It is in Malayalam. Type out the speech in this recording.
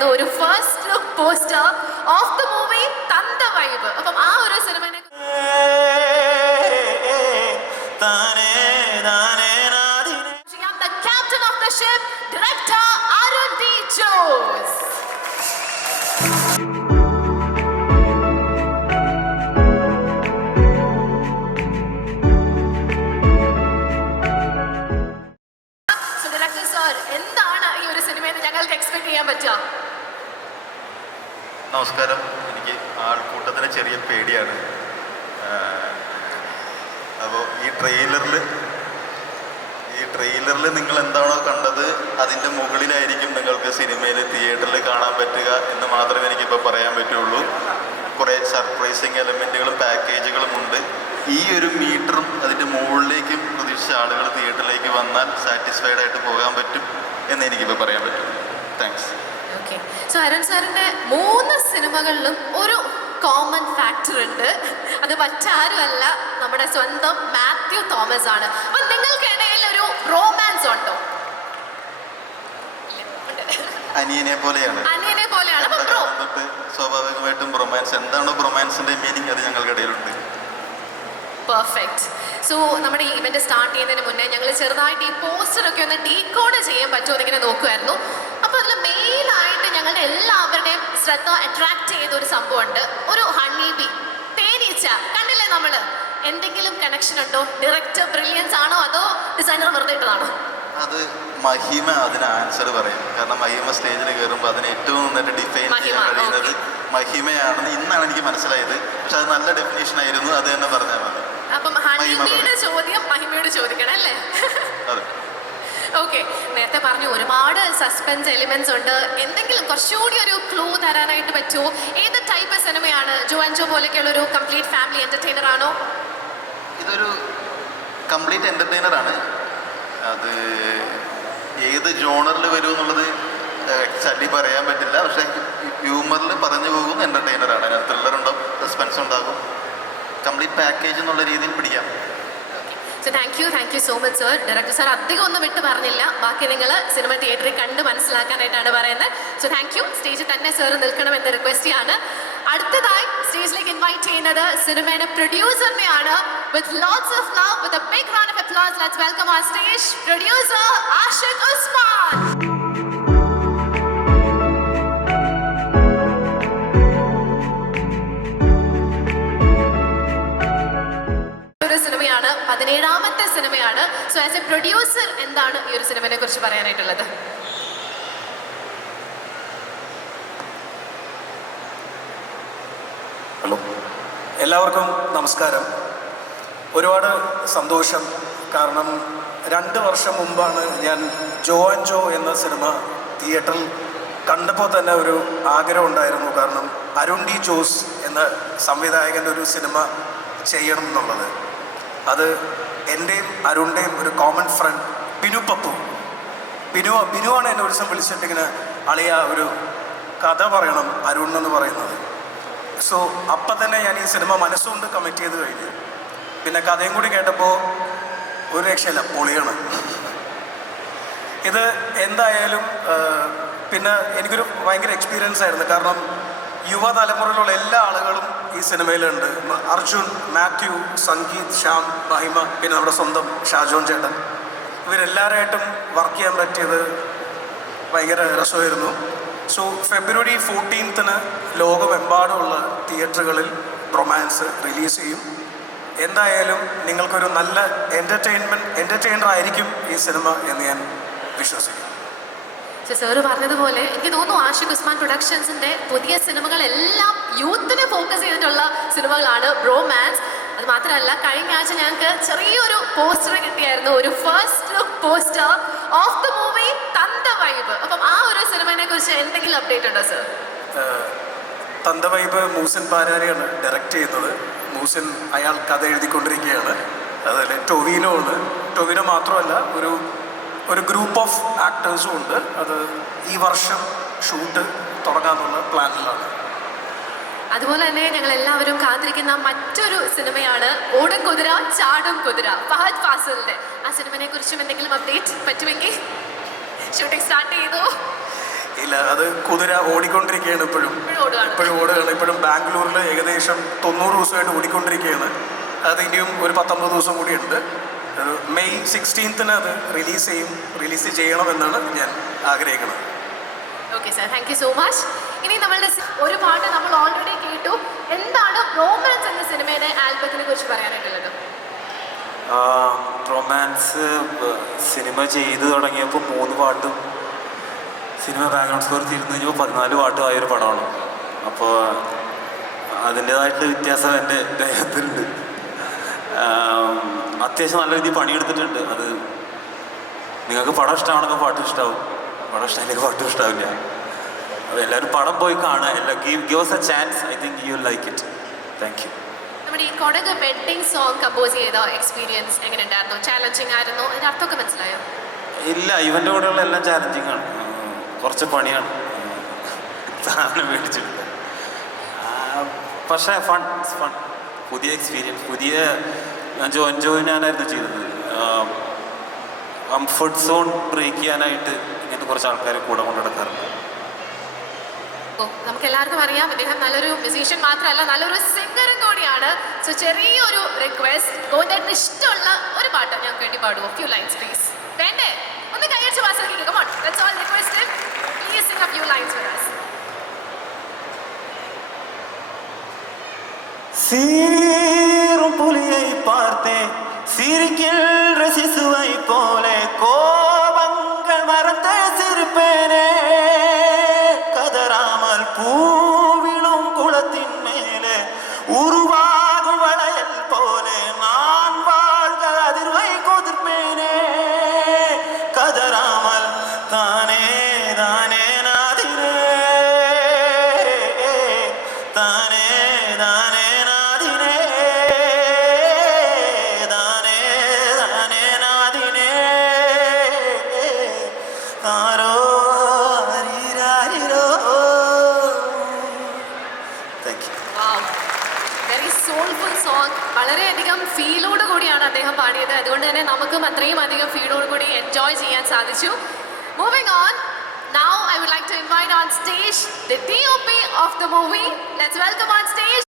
ആയിരുന്നു ഒരു first look poster of the movie തന്ത വൈബ്. അപ്പം ആ ഒരു സിനിമനെ the captain of the ship, director Arun D. Jose. നമസ്കാരം. എനിക്ക് ആൾക്കൂട്ടത്തിന് ചെറിയ പേടിയാണ്. അപ്പോൾ ഈ ട്രെയിലറിൽ നിങ്ങൾ എന്താണോ കണ്ടത് അതിൻ്റെ മുകളിലായിരിക്കും നിങ്ങൾക്ക് സിനിമയിൽ തിയേറ്ററിൽ കാണാൻ പറ്റുക എന്ന് മാത്രമേ എനിക്കിപ്പോൾ പറയാൻ പറ്റുള്ളൂ. കുറേ സർപ്രൈസിങ് എലമെൻറ്റുകളും പാക്കേജുകളും ഉണ്ട്. ഈ ഒരു മീറ്ററും അതിൻ്റെ മുകളിലേക്കും പ്രതീക്ഷിച്ച ആളുകൾ തിയേറ്ററിലേക്ക് വന്നാൽ സാറ്റിസ്ഫൈഡ് ആയിട്ട് പോകാൻ പറ്റും എന്ന് എനിക്കിപ്പോൾ പറയാൻ പറ്റും. താങ്ക്സ്. ഓക്കെ, സോ അരുൺ സാറിൻ്റെ 3 സിനിമകളിലും ഒരു കോമൺ ഫാക്ടർ ഉണ്ട്. അത് മറ്റാരുമല്ല, നമ്മുടെ സ്വന്തം മാത്യു തോമസ് ആണ്. അപ്പം നിങ്ങൾക്കിടയിൽ ഒരു റൊമാൻസ് ഉണ്ടോ? അനിയനെ പോലെയാണ്. സ്വാഭാവികമായിട്ടും റൊമാൻസ്. എന്താണോ റൊമാൻസിന്റെ മീനിങ് അത് ഞങ്ങൾക്കിടയിലുണ്ട്. പെർഫെക്റ്റ്. സോ നമ്മുടെ ഈ ഇവന്റ് സ്റ്റാർട്ട് ചെയ്യുന്നതിന് മുന്നേ ഞങ്ങൾ ചെറുതായിട്ട് ഈ പോസ്റ്ററൊക്കെ ഒന്ന് ഡീകോഡ് ചെയ്യാൻ പറ്റുമോ എന്നിങ്ങനെ നോക്കുമായിരുന്നു. അപ്പോൾ അതിൽ മെയിനായിട്ട് ഞങ്ങളുടെ എല്ലാവരുടെയും ശ്രദ്ധ അട്രാക്ട് ചെയ്ത ഒരു സംഭവമുണ്ട്. ഒരു ഹണി ബി, തേനീച്ച. കണ്ടില്ലേ നമ്മൾ? എന്തെങ്കിലും കണക്ഷൻ ഉണ്ടോ? ഡയറക്ടർ ബ്രില്യൻസ് ആണോ അതോ ഡിസൈനർ വെറുതെ ഇട്ടതാണോ? അത് മഹിമ അതിന് ആൻസർ പറയും. കാരണം മഹിമ സ്റ്റേജിൽ കയറുമ്പോൾ അതിന് ഏറ്റവും നന്നായിട്ട് ഡിഫൈൻ ചെയ്യാൻ കഴിയുന്നത് മഹിമയാണെന്ന് ഇന്നാണ് എനിക്ക് മനസ്സിലായത്. പക്ഷെ അത് നല്ല ഡെഫിനേഷൻ ആയിരുന്നു. അത് തന്നെ പറഞ്ഞാൽ മതി. അപ്പം ഹണിബിയുടെ ചോദ്യം മഹിമയോട് ചോദിക്കണം അല്ലേ? ഓക്കെ, നേരത്തെ പറഞ്ഞു ഒരുപാട് സസ്പെൻസ് എലിമെന്റ്സ് ഉണ്ട്. എന്തെങ്കിലും കുറച്ചുകൂടി ഒരു ക്ലൂ തരാനായിട്ട് പറ്റുമോ? ഏത് ടൈപ്പ് സിനിമയാണ്? ജോ ആൻഡ് ജോ പോലെയൊക്കെയുള്ള ഒരു കംപ്ലീറ്റ് ഫാമിലി എന്റർടൈനർ ആണോ? ഇതൊരു കംപ്ലീറ്റ് എന്റർടൈനർ ആണ്. അത് ഏത് ജോണറിൽ വരും എന്നുള്ളത് എക്സാക്ട്ലി പറയാൻ പറ്റില്ല. പക്ഷെ ഹ്യൂമറിൽ പറഞ്ഞു പോകുന്ന എന്റർടൈനർ ആണ്. അതിനകത്ത് ത്രില്ലർ ഉണ്ടാവും, സസ്പെൻസ് ഉണ്ടാകും. കംപ്ലീറ്റ് പാക്കേജ് എന്നുള്ള രീതിയിൽ പിടിക്കാം. So thank you so much sir. Director sir അധികം ഒന്നും വിട്ട് പറഞ്ഞില്ല. ബാക്കി നിങ്ങൾ സിനിമ തിയേറ്ററിൽ കണ്ട് മനസ്സിലാക്കാനായിട്ടാണ് പറയുന്നത്. So thank you. സ്റ്റേജിൽ തന്നെ സാർ നിൽക്കണമെന്ന് റിക്വസ്റ്റ് ചെയ്യാണ്. അടുത്തതായി സ്റ്റേജിലേക്ക് ഇൻവൈറ്റ് ചെയ്യുന്നത് സിനിമയുടെ പ്രൊഡ്യൂസറിനെയാണ്. With lots of love, with a big round of applause, let's welcome on stage producer Ashiq Usman. സിനിമയാണ്, 17ാമത്തെ സിനിമയാണ്. സോ ആസ് എ പ്രൊഡ്യൂസർ എന്താണ് ഈ ഒരു സിനിമയെ കുറിച്ച് പറയാനായിട്ടുള്ളത്? ഹലോ, എല്ലാവർക്കും നമസ്കാരം. ഒരുപാട് സന്തോഷം. കാരണം 2 വർഷം മുമ്പാണ് ഞാൻ ജോ ആൻഡ് ജോ എന്ന സിനിമ തിയേറ്ററിൽ കണ്ടപ്പോൾ തന്നെ ഒരു ആഗ്രഹം ഉണ്ടായിരുന്നു. കാരണം അരുൺ ഡി ജോസ് എന്ന സംവിധായകൻ്റെ ഒരു സിനിമ ചെയ്യണം എന്നുള്ളത്. അത് എൻ്റെയും അരുണിൻ്റെയും ഒരു കോമൺ ഫ്രണ്ട് ബിനുവാണ് എന്നെ ഒരു ദിവസം വിളിച്ചിട്ടിങ്ങനെ അളിയ ഒരു കഥ പറയണം അരുൺ എന്ന് പറയുന്നത്. സോ അപ്പം തന്നെ ഞാൻ ഈ സിനിമ മനസ്സുകൊണ്ട് കമ്മിറ്റ് ചെയ്ത് കഴിഞ്ഞു. പിന്നെ കഥയും കൂടി കേട്ടപ്പോൾ ഒരു രക്ഷയില്ല, പൊളിയാണ് ഇത്. എന്തായാലും പിന്നെ എനിക്കൊരു ഭയങ്കര എക്സ്പീരിയൻസ് ആയിരുന്നു. കാരണം യുവതലമുറയിലുള്ള എല്ലാ ആളുകളും ഈ സിനിമയിലുണ്ട്. അർജുൻ, മാത്യു, സംഗീത്, ശ്യാം, മഹിമ, പിന്നെ നമ്മുടെ സ്വന്തം ഷാജോൻ ചേട്ടൻ. ഇവരെല്ലാവരായിട്ടും വർക്ക് ചെയ്യാൻ പറ്റിയത് ഭയങ്കര രസമായിരുന്നു. സോ February 14th ലോകമെമ്പാടുമുള്ള തിയേറ്ററുകളിൽ റൊമാൻസ് റിലീസ് ചെയ്യും. എന്തായാലും നിങ്ങൾക്കൊരു നല്ല എൻ്റർടൈനർ ആയിരിക്കും ഈ സിനിമ എന്ന് ഞാൻ വിശ്വസിക്കുന്നു. സാറ് പറഞ്ഞതുപോലെ എനിക്ക് തോന്നുന്നു ആഷിഖ് ഉസ്മാൻ പ്രൊഡക്ഷൻസിൻ്റെ പുതിയ സിനിമകളെല്ലാം യൂത്തിനെ ഫോക്കസ് ചെയ്തിട്ടുള്ള സിനിമകളാണ്. റൊമാൻസ് അത് മാത്രമല്ല, കഴിഞ്ഞ ആഴ്ച ഞങ്ങൾക്ക് ചെറിയൊരു പോസ്റ്റർ കിട്ടിയായിരുന്നു. ഒരു first look poster of the movie തന്ത വൈബ്. അപ്പം ആ ഒരു സിനിമയെ കുറിച്ച് എന്തെങ്കിലും അപ്ഡേറ്റ് ഉണ്ടോ സർ? തന്ത വൈബ് മൂസിൻ പാരാരിയാണ് ഡയറക്റ്റ് ചെയ്യുന്നത്. മൂസിൻ അയാൾ കഥ എഴുതിക്കൊണ്ടിരിക്കുകയാണ്. അതിൽ ടൊവിനോ മാത്രമല്ല, ഒരു ഗ്രൂപ്പ് ഓഫ് ആക്ടേഴ്സും ഉണ്ട്. അത് ഈ വർഷം ഷൂട്ട് തുടങ്ങാനുള്ള പ്ലാനിലാണ്. അതുപോലെ തന്നെ ഞങ്ങൾ എല്ലാവരും കാത്തിരിക്കുന്ന മറ്റൊരു സിനിമയാണ് ഓടും കുതിര ചാടും കുതിര, ഫഹദ് ഫാസിലിന്റെ. ആ സിനിമയെ കുറിച്ചും എന്തെങ്കിലും അപ്ഡേറ്റ് പറ്റുമെങ്കിൽ? ഷൂട്ടിംഗ് സ്റ്റാർട്ട് ചെയ്തു? ഇല്ല, അത് കുതിര ഓടിക്കൊണ്ടിരിക്കുകയാണ് ഇപ്പോഴും. ഇപ്പോഴും ഓടുകയാണ്. ഇപ്പോഴും ഓടുകയാണ്. ഇപ്പോഴും ബാംഗ്ലൂരിൽ ഏകദേശം 90 ദിവസമായിട്ട് ഓടിക്കൊണ്ടിരിക്കുകയാണ്. അത് ഇനിയും ഒരു 19 ദിവസം കൂടിയുണ്ട്. മെയ് 16 അത് റിലീസ് ചെയ്യണമെന്നാണ് ഞാൻ ആഗ്രഹിക്കുന്നത്. Okay sir, thank you so much. ഇനി നമ്മളുടെ ഒരു പാട്ട് നമ്മൾ ഓൾറെഡി കേട്ടു. എന്താണ് റോമാൻസ് എന്ന സിനിമയുടെ ആൽബത്തിനെ കുറിച്ച് പറയാനായിട്ടുള്ളത്? റൊമാൻസ് സിനിമ ചെയ്തു തുടങ്ങിയപ്പോൾ 3 പാട്ടും സിനിമ ബാക്ക്ഗ്രൗണ്ട് സ്കോർ തിരുന്ന് കഴിഞ്ഞപ്പോൾ 14 പാട്ടും ആയൊരു പടമാണ്. അപ്പോൾ അതിൻ്റേതായിട്ടുള്ള വ്യത്യാസം എൻ്റെ ദേഹത്തിലുണ്ട്. അത്യാവശ്യം നല്ല രീതിയിൽ പണിയെടുത്തിട്ടുണ്ട്. അത് നിങ്ങൾക്ക് പടം ഇഷ്ടമാണെങ്കിൽ പാട്ടും ഇഷ്ടമാവും, പടം ഇഷ്ടമായില്ലെങ്കിൽ പാട്ടും ഇഷ്ടാവില്ല. അപ്പോൾ എല്ലാവരും പടം പോയി കാണുക. Give us a chance. I think you will like it. Thank you. നമ്മുടെ ഈ കൊടക് വെഡ്ഡിങ് സോങ് കമ്പോസ് ചെയ്ത എക്സ്പീരിയൻസ് എങ്ങനെ ഉണ്ടായിരുന്നു? ചാലഞ്ചിങ് ആയിരുന്നു? അതിൻ്റെ അർത്ഥമൊക്കെ മനസ്സിലായോ? ഇല്ല, ഇവൻ്റെ കൂടെയുള്ള എല്ലാം ചാലഞ്ചിങ് ആണ്. കുറച്ച് പണിയാണ് സാധനം മേടിച്ചെടുക്കുക. പക്ഷേ ഫൺ. പുതിയ എക്സ്പീരിയൻസ്, പുതിയ എൻജോയ് ഞാനായിരുന്നു ചെയ്തത്. കംഫർട്ട് സോൺ ബ്രേക്ക് ചെയ്യാനായിട്ട് ഇങ്ങനത്തെ കുറച്ച് ആൾക്കാരെ കൂടെ കൊണ്ടുനടക്കാറുണ്ട്. നമുക്ക് എല്ലാവർക്കും അറിയാം, അദ്ദേഹം നല്ലൊരു മ്യൂസീഷ്യൻ മാത്രമല്ല നല്ലൊരു സിംഗറും കൂടിയാണ്. സോ ചെറിയൊരു റിക്വസ്റ്റ്, ഗോവിന്ദേട്ടന് ഇഷ്ടമുള്ള ഒരു പാട്ട് ഞങ്ങൾക്ക് വേണ്ടി പാടുമോ? Few lines please. വേണ്ടേ? ഒന്ന് കൈയടിച്ച് പാസ്സാക്കി. Come on, that's all requested. Please sing a few lines for us. சீரும் புலியை பார்த்தேன் சிரிக்கின்ற சிசுவை போல கோபங்கள் மறந்த சிரிப்பேனே கதறாமல் பூவிலும் குளத்தின் மேலே உருவாகும் வளையல் போல நான் வாழ்க அதிர்வை கொதிர்ப்பேனே கதறாமல் தானே தானே நாதினே தானே தானே நாதினே தானே தானே நாதினே ആരോ ആരീരാരിരോ. Thank you. Very soulful song. വളരെയധികം ഫീലോട് കൂടിയാണ് അദ്ദേഹം പാടിയത്. അതുകൊണ്ട് തന്നെ നമുക്കും അത്രയും അധികം ഫീലോട് കൂടി എൻജോയ് ചെയ്യാൻ സാധിച്ചു. Moving on, now I would like to invite on stage the DOP of the movie. Let's welcome on stage